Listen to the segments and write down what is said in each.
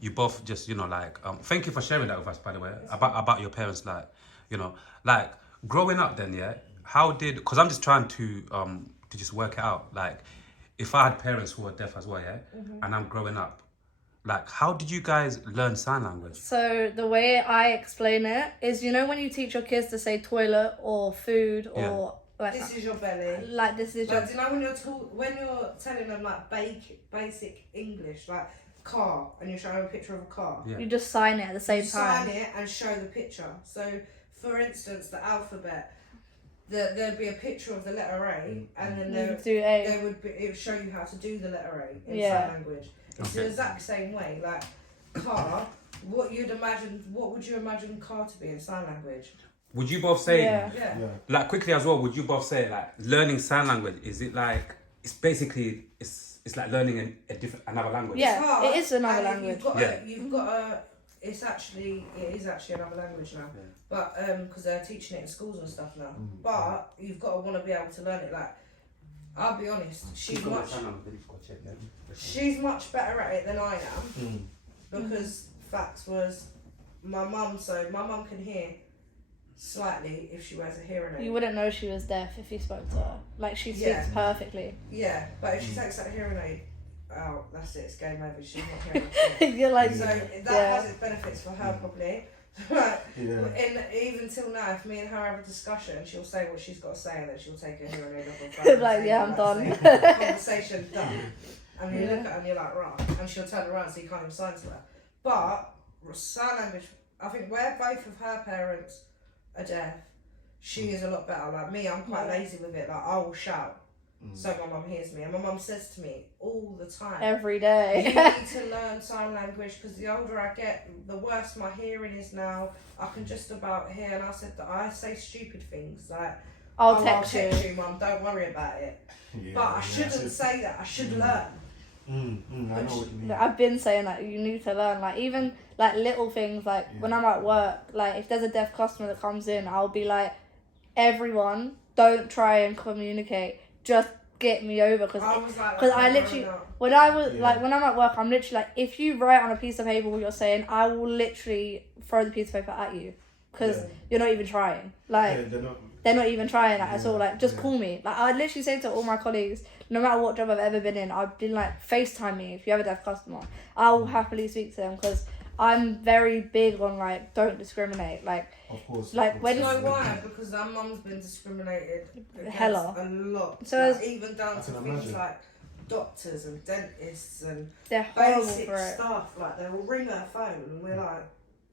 You both just, like, thank you for sharing that with us, by the way, about your parents, like, like growing up then, yeah, how did, because I'm just trying to just work it out, like, if I had parents who were deaf as well, yeah, and I'm growing up, like, how did you guys learn sign language? So the way I explain it is, when you teach your kids to say toilet or food or like this is your belly. Like this is your. Do you know when you're telling them like basic English, like car, and you're showing a picture of a car. Yeah. You just sign it at the same time. Sign it and show the picture. So, for instance, the alphabet. There'd be a picture of the letter A, and then it would show you how to do the letter A in sign language. It's the exact same way. Like car, what would you imagine car to be in sign language? Would you both say, yeah. like quickly as well, would you both say like learning sign language, is it like, it's basically, it's like learning another language? Yeah, it is another language. It is actually another language now. Yeah. But, because they're teaching it in schools and stuff now. Mm-hmm. But you've got to want to be able to learn it. Like, I'll be honest, she's much better at it than I am. Because facts was my mum can hear slightly if she wears a hearing aid. You wouldn't know she was deaf if you spoke to her. Like, she speaks perfectly. Yeah, but if she takes that hearing aid out, that's it, it's game over. She's not hearing You're like, so that has its benefits for her probably. But even till now, if me and her have a discussion, she'll say what she's got to say and then she'll take her hearing aid off and like, I'm done. Conversation done. And you look at her and you're like, right. And she'll turn around so you can't even sign to her. But sign language, I think where both of her parents are deaf, she is a lot better. Like me, I'm quite lazy with it. Like I will shout so my mum hears me, and my mum says to me all the time, every day, you need to learn sign language because the older I get, the worse my hearing is now. I can just about hear, and I said that I say stupid things like, I'll text you, mum, don't worry about it. But I shouldn't say that. I should learn. I know what you mean. I've been saying that you need to learn, like even like little things, like when I'm at work, like if there's a deaf customer that comes in, I'll be like, everyone don't try and communicate, just get me over, because I literally when I'm at work, I'm literally like, if you write on a piece of paper what you're saying, I will literally throw the piece of paper at you because you're not even trying. Like they're not even trying at all. Like just call me. Like I literally say to all my colleagues, no matter what job I've ever been in, I've been like, FaceTime me if you have a deaf customer. I'll happily speak to them because I'm very big on like, don't discriminate. Like, of course. Like when you know why? Because our mum's been discriminated hella a lot. So like, even down to things like doctors and dentists and they're horrible basic for it. stuff. Like they'll ring her phone and we're like,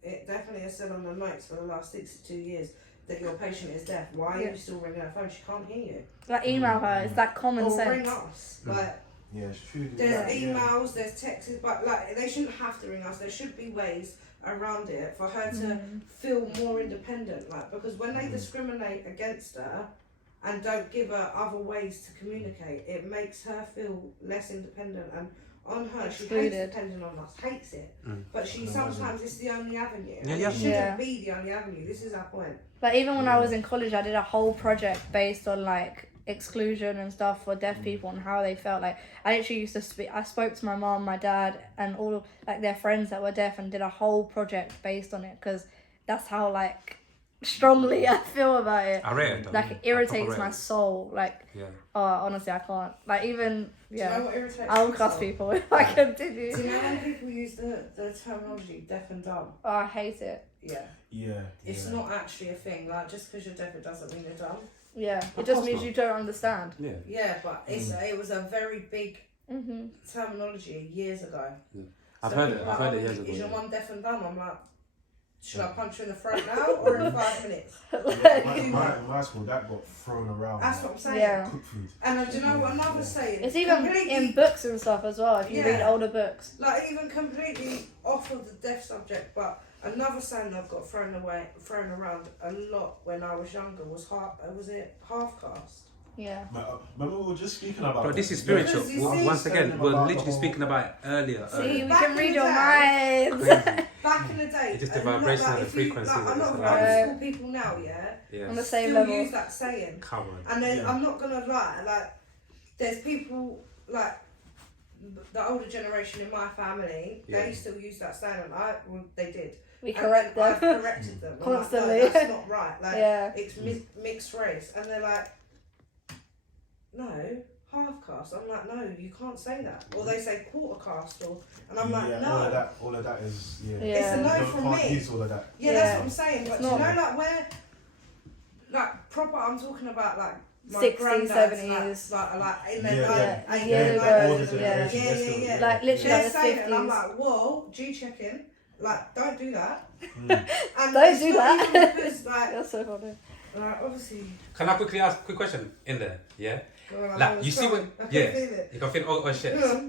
it definitely has said on the notes for the last 62 years that your patient is deaf. Why are you still ringing her phone? She can't hear you. Like email her. It's that common sense. Or ring us. Like. Yeah, it's true. There's emails, there's texts, but like they shouldn't have to ring us. There should be ways around it for her to feel more independent. Like because when they discriminate against her and don't give her other ways to communicate, it makes her feel less independent. And on her, she hates depending on us, hates it. But sometimes it's the only avenue. It shouldn't be the only avenue. This is our point. Like even when I was in college, I did a whole project based on like exclusion and stuff for deaf people and how they felt. Like I actually I spoke to my mom, my dad and all of like their friends that were deaf and did a whole project based on it because that's how like strongly I feel about it. I read it. Like it irritates my soul. Like honestly I can't. Like even Do you know what irritates I'll cuss people if I continue. Do you know when people use the terminology deaf and dumb? Oh, I hate it. Yeah. It's not actually a thing. Like just because you're deaf it doesn't mean you're dumb. Yeah, it just means you don't understand. Yeah, but it was a very big terminology years ago. Yeah. I've heard it years ago. Is your mum deaf and dumb? I'm like, should I punch her in the throat now or in 5 minutes? In my school, that got thrown around. That's what I'm saying. Yeah. Cooked food. And do you know what another saying? It's even in books and stuff as well, if you read older books. Like even completely off of the deaf subject, but another saying that got thrown around a lot when I was younger was half caste? Yeah. Remember we were just speaking about. But this is spiritual. Once again, we're literally speaking about it earlier. See, we can read your minds. Back in the day, it's just the vibration and the frequency. Like, a lot of old school people now, on the same still level. use that saying. Come on. And then I'm not gonna lie, like there's people like the older generation in my family, Yeah. they still use that standard. They did. We And correct then I've them. corrected them. I'm Constantly. Like, no, that's not right. Like, Yeah. it's mixed race. And they're like, no, half caste. I'm like, no, you can't say that. Or they say quarter caste. And I'm like, no. All of that is, yeah. Yeah. It's a no You from can't me. use all of that. Yeah, Yeah. that's what I'm saying. But It's you know, not- like, where, like, proper, I'm talking about, like, my 60s, granddad's, 70s. like in their Yeah, like, yeah, eight- yeah, like, older generation, they're still- yeah. Like, literally, They're like the saying it, and I'm 50s. like, whoa, G-checking. Like, don't do that. Mm. And Don't it's do not that. even because, like, That's so funny. obviously. Can I quickly ask a quick question in there? Yeah. Well, I Like was you see coming. when I could yeah, feel it. you can feel oh shit. Yeah.